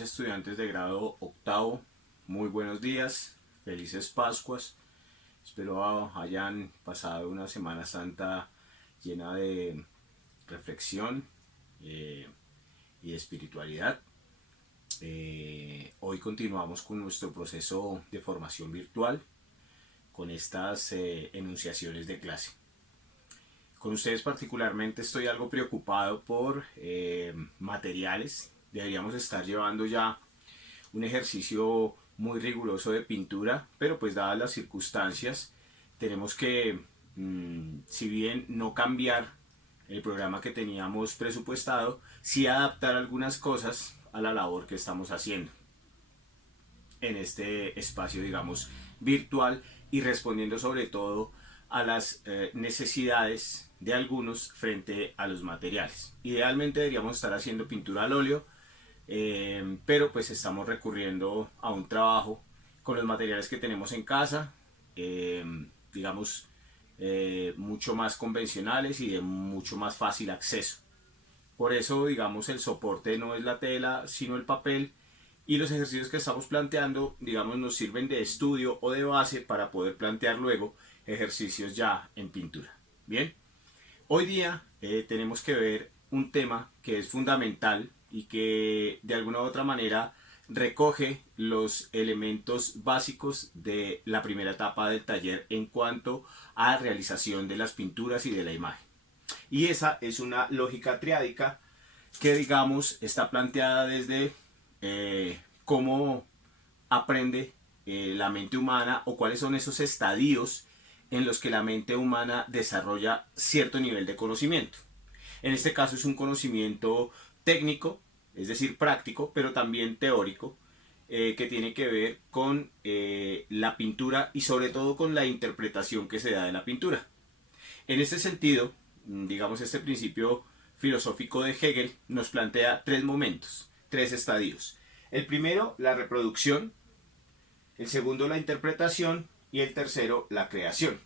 Estudiantes de grado octavo, muy buenos días, felices Pascuas. Espero hayan pasado una Semana Santa llena de reflexión eh, y de espiritualidad. Hoy continuamos con nuestro proceso de formación virtual con estas enunciaciones de clase. Con ustedes particularmente estoy algo preocupado por materiales. Deberíamos estar llevando ya un ejercicio muy riguroso de pintura, pero pues dadas las circunstancias tenemos que, si bien no cambiar el programa que teníamos presupuestado, sí adaptar algunas cosas a la labor que estamos haciendo en este espacio, digamos, virtual, y respondiendo sobre todo a las necesidades de algunos frente a los materiales. Idealmente deberíamos estar haciendo pintura al óleo, pero pues estamos recurriendo a un trabajo con los materiales que tenemos en casa, eh, digamos, mucho más convencionales y de mucho más fácil acceso. Por eso, digamos, el soporte no es la tela, sino el papel, y los ejercicios que estamos planteando, digamos, nos sirven de estudio o de base para poder plantear luego ejercicios ya en pintura. Bien, hoy día tenemos que ver un tema que es fundamental y que de alguna u otra manera recoge los elementos básicos de la primera etapa del taller en cuanto a realización de las pinturas y de la imagen. Y esa es una lógica triádica que, digamos, está planteada desde cómo aprende la mente humana, o cuáles son esos estadios en los que la mente humana desarrolla cierto nivel de conocimiento. En este caso es un conocimiento técnico, es decir, práctico, pero también teórico, que tiene que ver con la pintura y sobre todo con la interpretación que se da de la pintura. En este sentido, digamos, este principio filosófico de Hegel nos plantea tres momentos, tres estadios. El primero, la reproducción; el segundo, la interpretación; y el tercero, la creación.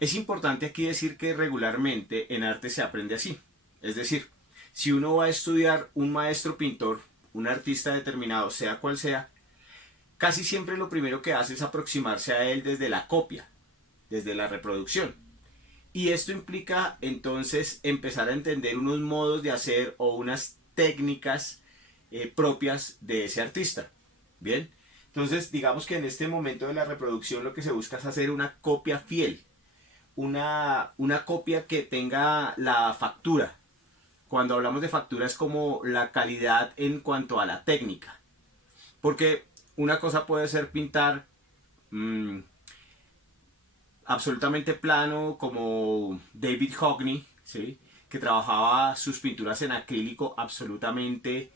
Es importante aquí decir que regularmente en arte se aprende así. Es decir, si uno va a estudiar un maestro pintor, un artista determinado, sea cual sea, casi siempre lo primero que hace es aproximarse a él desde la copia, desde la reproducción. Y esto implica entonces empezar a entender unos modos de hacer o unas técnicas propias de ese artista. Bien, entonces digamos que en este momento de la reproducción lo que se busca es hacer una copia fiel, una copia que tenga la factura. Cuando hablamos de factura es como la calidad en cuanto a la técnica. Porque una cosa puede ser pintar mmm, absolutamente plano, como David Hockney, ¿sí?, que trabajaba sus pinturas en acrílico absolutamente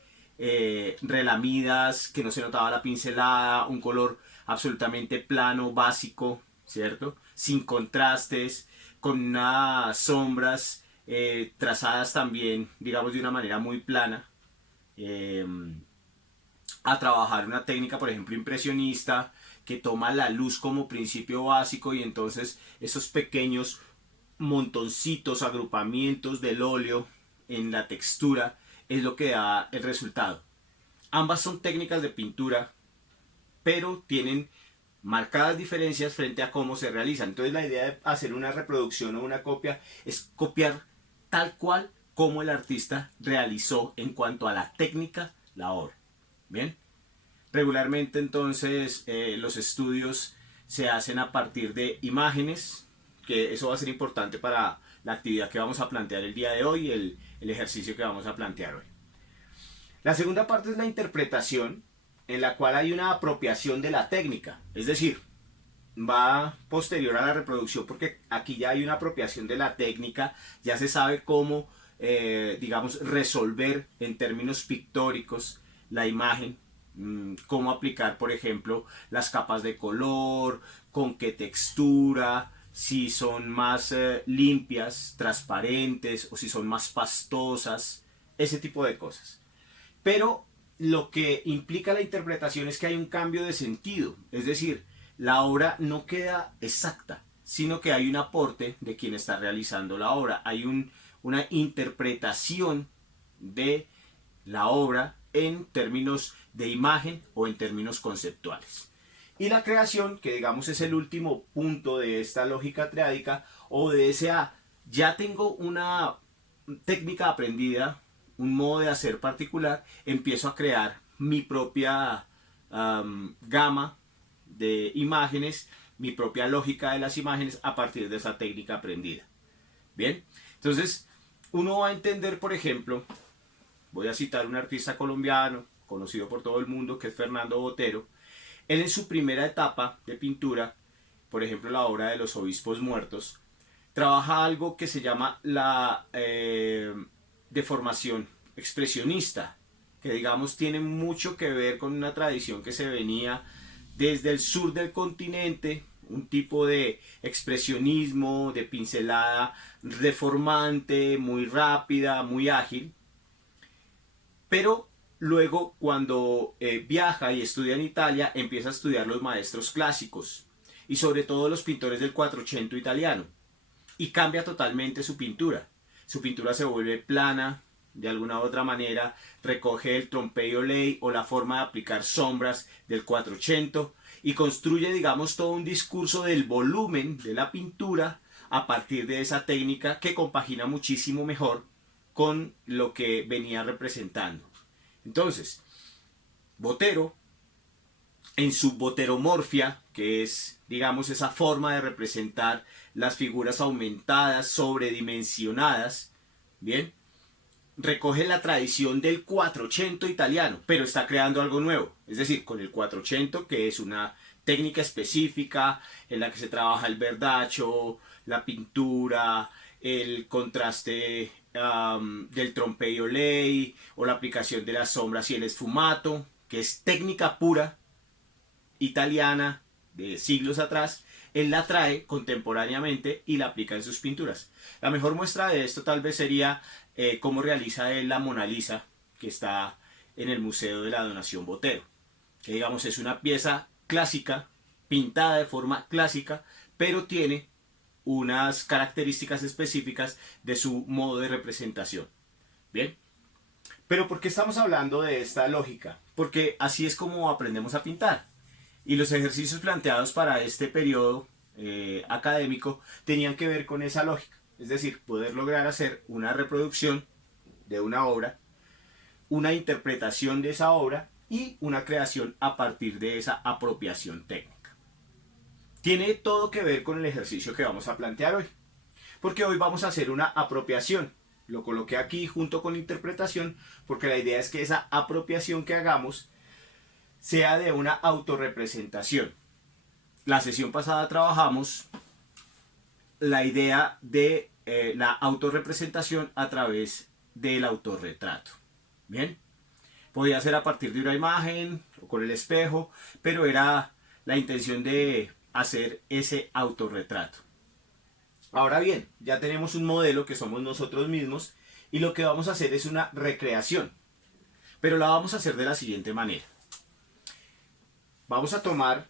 relamidas, que no se notaba la pincelada, un color absolutamente plano, básico, ¿cierto? Sin contrastes, con unas sombras trazadas también, digamos, de una manera muy plana. Eh, a trabajar una técnica, por ejemplo, impresionista, que toma la luz como principio básico, y entonces esos pequeños montoncitos, agrupamientos del óleo en la textura es lo que da el resultado. Ambas son técnicas de pintura, pero tienen marcadas diferencias frente a cómo se realizan. Entonces la idea de hacer una reproducción o una copia es copiar tal cual como el artista realizó en cuanto a la técnica la obra. Bien, regularmente entonces los estudios se hacen a partir de imágenes, que eso va a ser importante para la actividad que vamos a plantear el día de hoy, el ejercicio que vamos a plantear hoy. La segunda parte es la interpretación, en la cual hay una apropiación de la técnica, es decir, va posterior a la reproducción, porque aquí ya hay una apropiación de la técnica, ya se sabe cómo, digamos, resolver en términos pictóricos la imagen, cómo aplicar, por ejemplo, las capas de color, con qué textura, si son más limpias, transparentes, o si son más pastosas, ese tipo de cosas. Pero lo que implica la interpretación es que hay un cambio de sentido, es decir, la obra no queda exacta, sino que hay un aporte de quien está realizando la obra, hay una interpretación de la obra en términos de imagen o en términos conceptuales. Y la creación, que digamos es el último punto de esta lógica triádica, obedece a ya tengo una técnica aprendida, un modo de hacer particular, empiezo a crear mi propia gama de imágenes, mi propia lógica de las imágenes a partir de esa técnica aprendida. Bien, entonces uno va a entender, por ejemplo, voy a citar un artista colombiano conocido por todo el mundo que es Fernando Botero. Él en su primera etapa de pintura, por ejemplo la obra de los obispos muertos, trabaja algo que se llama la deformación expresionista, que digamos tiene mucho que ver con una tradición que se venía desde el sur del continente, un tipo de expresionismo, de pincelada deformante, muy rápida, muy ágil, pero luego cuando viaja y estudia en Italia empieza a estudiar los maestros clásicos y sobre todo los pintores del Quattrocento italiano y cambia totalmente su pintura. Su pintura se vuelve plana, de alguna u otra manera recoge el trompe-l'œil o la forma de aplicar sombras del Quattrocento y construye, digamos, todo un discurso del volumen de la pintura a partir de esa técnica que compagina muchísimo mejor con lo que venía representando. Entonces, Botero, en su boteromorfia, que es, digamos, esa forma de representar las figuras aumentadas, sobredimensionadas, bien, recoge la tradición del Quattrocento italiano, pero está creando algo nuevo. Es decir, con el Quattrocento, que es una técnica específica en la que se trabaja el verdacho, la pintura, el contraste del trompe-l'œil o la aplicación de las sombras y el esfumato, que es técnica pura italiana de siglos atrás. Él la trae contemporáneamente y la aplica en sus pinturas. La mejor muestra de esto tal vez sería cómo realiza él la Mona Lisa, que está en el Museo de la Donación Botero, que digamos es una pieza clásica, pintada de forma clásica, pero tiene unas características específicas de su modo de representación. Bien, pero ¿por qué estamos hablando de esta lógica? Porque así es como aprendemos a pintar. Y los ejercicios planteados para este periodo académico tenían que ver con esa lógica. Es decir, poder lograr hacer una reproducción de una obra, una interpretación de esa obra y una creación a partir de esa apropiación técnica. Tiene todo que ver con el ejercicio que vamos a plantear hoy. Porque hoy vamos a hacer una apropiación. Lo coloqué aquí junto con la interpretación porque la idea es que esa apropiación que hagamos sea de una autorrepresentación. La sesión pasada trabajamos la idea de la autorrepresentación a través del autorretrato. Bien, podía ser a partir de una imagen o con el espejo, pero era la intención de hacer ese autorretrato. Ahora bien, ya tenemos un modelo que somos nosotros mismos y lo que vamos a hacer es una recreación, pero la vamos a hacer de la siguiente manera. Vamos a tomar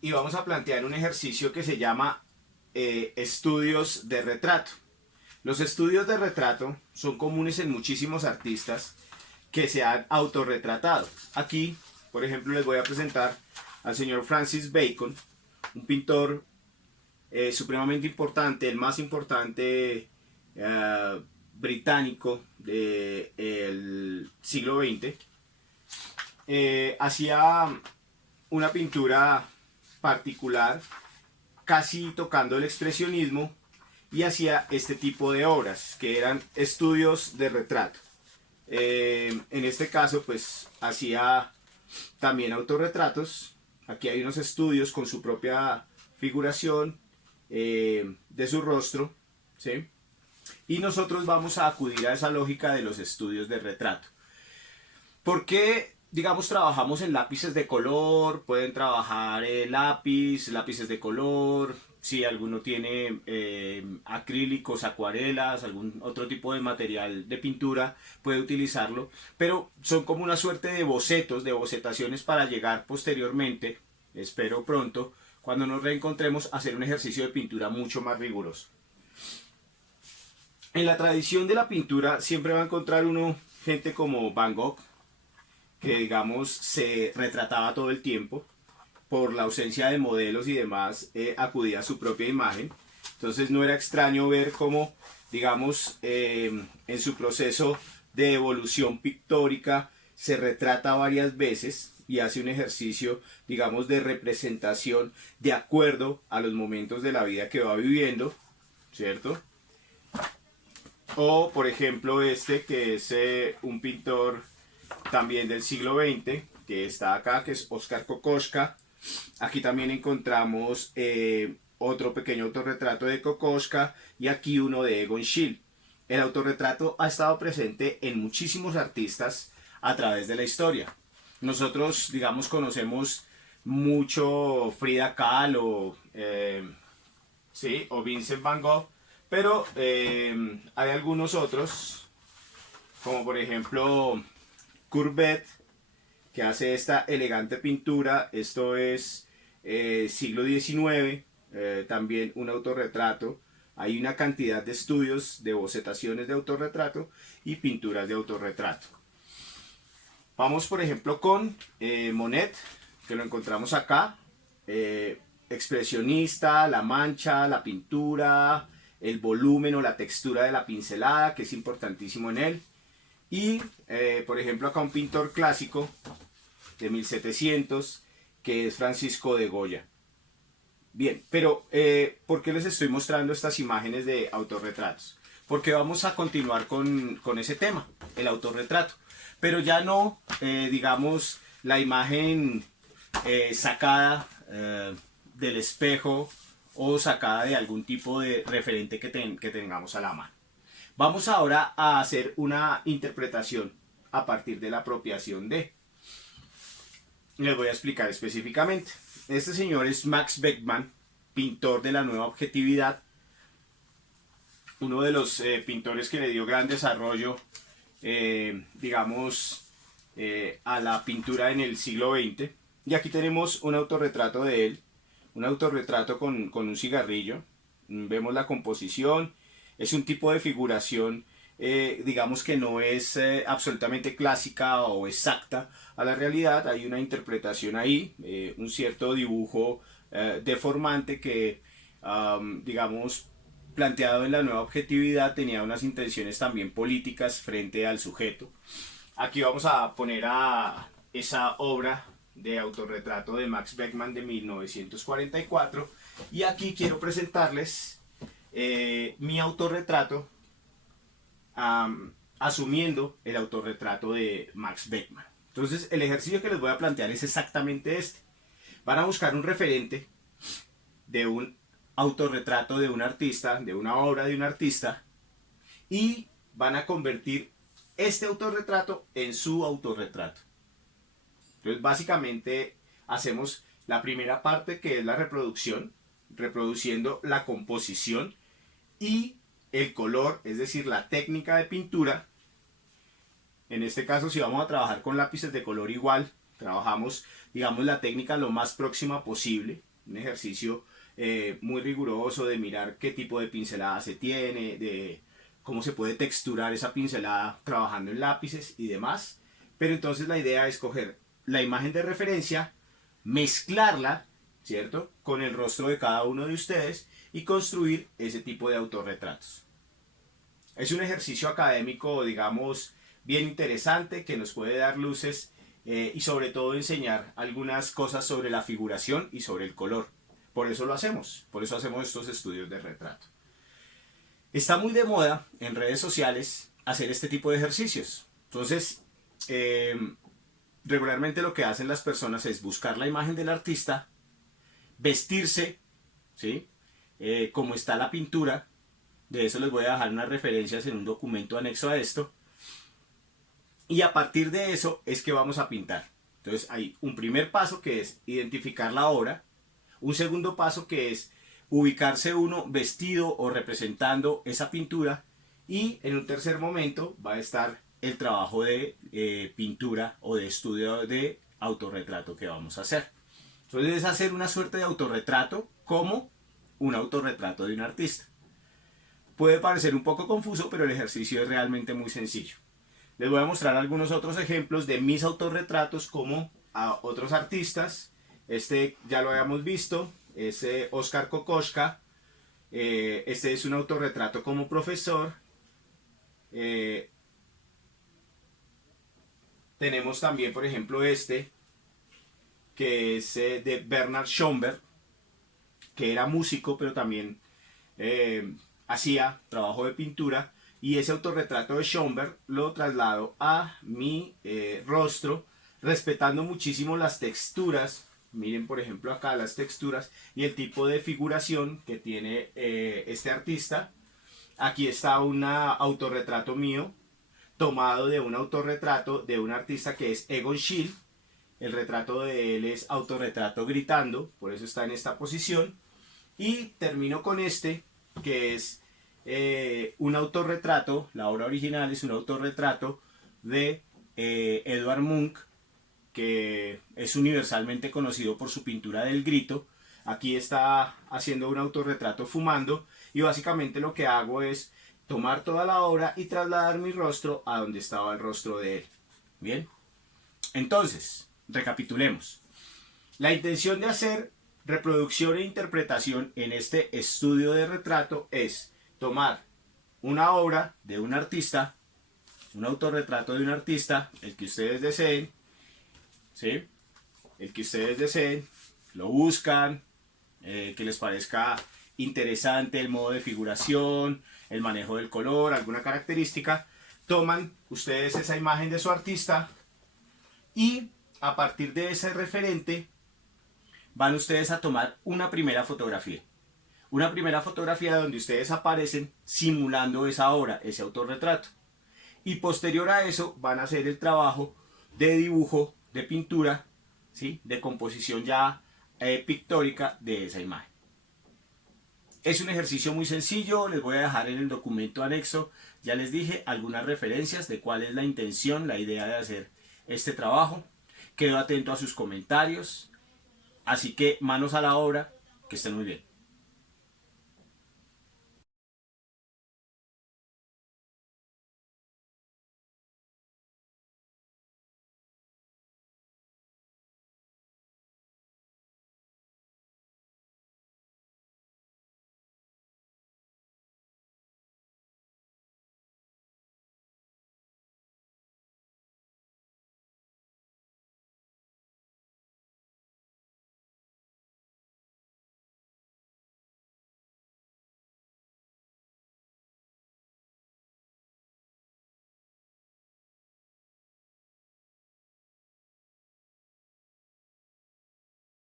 y vamos a plantear un ejercicio que se llama estudios de retrato. Los estudios de retrato son comunes en muchísimos artistas que se han autorretratado. Aquí, por ejemplo, les voy a presentar al señor Francis Bacon, un pintor supremamente importante, el más importante británico del siglo XX. Hacía una pintura particular, casi tocando el expresionismo, y hacía este tipo de obras, que eran estudios de retrato. En este caso, pues, hacía también autorretratos. Aquí hay unos estudios con su propia figuración de su rostro, ¿sí? Y nosotros vamos a acudir a esa lógica de los estudios de retrato. ¿Por qué, digamos, trabajamos en lápices de color? Pueden trabajar lápices de color, si alguno tiene acrílicos, acuarelas, algún otro tipo de material de pintura, puede utilizarlo, pero son como una suerte de bocetos, de bocetaciones para llegar posteriormente, espero pronto, cuando nos reencontremos, a hacer un ejercicio de pintura mucho más riguroso. En la tradición de la pintura siempre va a encontrar uno gente como Van Gogh, que digamos se retrataba todo el tiempo, por la ausencia de modelos y demás, acudía a su propia imagen. Entonces no era extraño ver cómo, digamos, en su proceso de evolución pictórica se retrata varias veces y hace un ejercicio, digamos, de representación de acuerdo a los momentos de la vida que va viviendo, ¿cierto? O, por ejemplo, este que es un pintor también del siglo XX, que está acá, que es Oskar Kokoschka. Aquí también encontramos otro pequeño autorretrato de Kokoschka y aquí uno de Egon Schiele. El autorretrato ha estado presente en muchísimos artistas a través de la historia. Nosotros, digamos, conocemos mucho Frida Kahlo, sí, o Vincent Van Gogh, pero hay algunos otros, como por ejemplo Courbet, que hace esta elegante pintura. Esto es siglo XIX, también un autorretrato. Hay una cantidad de estudios de bocetaciones de autorretrato y pinturas de autorretrato. Vamos por ejemplo con Monet, que lo encontramos acá. Expresionista, la mancha, la pintura, el volumen o la textura de la pincelada, que es importantísimo en él. Y por ejemplo acá un pintor clásico de 1700, que es Francisco de Goya. Bien, pero ¿por qué les estoy mostrando estas imágenes de autorretratos? Porque vamos a continuar con ese tema, el autorretrato. Pero ya no, digamos, la imagen sacada del espejo o sacada de algún tipo de referente que tengamos a la mano. Vamos ahora a hacer una interpretación a partir de la apropiación de. Les voy a explicar específicamente. Este señor es Max Beckmann, pintor de la nueva objetividad, uno de los pintores que le dio gran desarrollo, digamos, a la pintura en el siglo XX. Y aquí tenemos un autorretrato de él, un autorretrato con un cigarrillo. Vemos la composición, es un tipo de figuración, digamos que no es absolutamente clásica o exacta a la realidad. Hay una interpretación ahí, un cierto dibujo deformante que, digamos, planteado en la nueva objetividad, tenía unas intenciones también políticas frente al sujeto. Aquí vamos a poner a esa obra de autorretrato de Max Beckmann de 1944 y aquí quiero presentarles mi autorretrato, asumiendo el autorretrato de Max Beckmann. Entonces el ejercicio que les voy a plantear es exactamente este. Van a buscar un referente de un autorretrato de un artista, de una obra de un artista, y van a convertir este autorretrato en su autorretrato. Entonces básicamente hacemos la primera parte, que es la reproducción, reproduciendo la composición y el color, es decir, la técnica de pintura. En este caso, si vamos a trabajar con lápices de color igual, trabajamos, digamos, la técnica lo más próxima posible, un ejercicio muy riguroso de mirar qué tipo de pincelada se tiene, de cómo se puede texturar esa pincelada trabajando en lápices y demás. Pero entonces la idea es coger la imagen de referencia, mezclarla, ¿cierto?, con el rostro de cada uno de ustedes y construir ese tipo de autorretratos. Es un ejercicio académico, digamos, bien interesante, que nos puede dar luces y sobre todo enseñar algunas cosas sobre la figuración y sobre el color. Por eso lo hacemos, por eso hacemos estos estudios de retrato. Está muy de moda en redes sociales hacer este tipo de ejercicios. Entonces, regularmente lo que hacen las personas es buscar la imagen del artista, vestirse, ¿sí?, como está la pintura. De eso les voy a dejar unas referencias en un documento anexo a esto. Y a partir de eso es que vamos a pintar. Entonces hay un primer paso, que es identificar la obra. Un segundo paso, que es ubicarse uno vestido o representando esa pintura. Y en un tercer momento va a estar el trabajo de pintura o de estudio de autorretrato que vamos a hacer. Entonces es hacer una suerte de autorretrato como un autorretrato de un artista. Puede parecer un poco confuso, pero el ejercicio es realmente muy sencillo. Les voy a mostrar algunos otros ejemplos de mis autorretratos como a otros artistas. Este ya lo habíamos visto, es Oscar Kokoschka. Este es un autorretrato como profesor. Tenemos también, por ejemplo, este, que es de Bernard Schomberg, que era músico, pero también hacía trabajo de pintura. Y ese autorretrato de Schomberg lo traslado a mi rostro, respetando muchísimo las texturas. Miren, por ejemplo, acá las texturas y el tipo de figuración que tiene este artista. Aquí está un autorretrato mío, tomado de un autorretrato de un artista que es Egon Schiele. El retrato de él es autorretrato gritando, por eso está en esta posición. Y termino con este, que es un autorretrato, la obra original es un autorretrato de Edvard Munch, que es universalmente conocido por su pintura del grito. Aquí está haciendo un autorretrato fumando y básicamente lo que hago es tomar toda la obra y trasladar mi rostro a donde estaba el rostro de él. Bien, entonces, recapitulemos. La intención de hacer reproducción e interpretación en este estudio de retrato es tomar una obra de un artista, un autorretrato de un artista, el que ustedes deseen, ¿sí? El que ustedes deseen, lo buscan, que les parezca interesante el modo de figuración, el manejo del color, alguna característica, toman ustedes esa imagen de su artista y a partir de ese referente van ustedes a tomar una primera fotografía. Una primera fotografía donde ustedes aparecen simulando esa obra, ese autorretrato. Y posterior a eso van a hacer el trabajo de dibujo, de pintura, ¿sí? De composición ya pictórica de esa imagen. Es un ejercicio muy sencillo, les voy a dejar en el documento anexo, ya les dije, algunas referencias de cuál es la intención, la idea de hacer este trabajo. Quedo atento a sus comentarios, así que manos a la obra, que estén muy bien.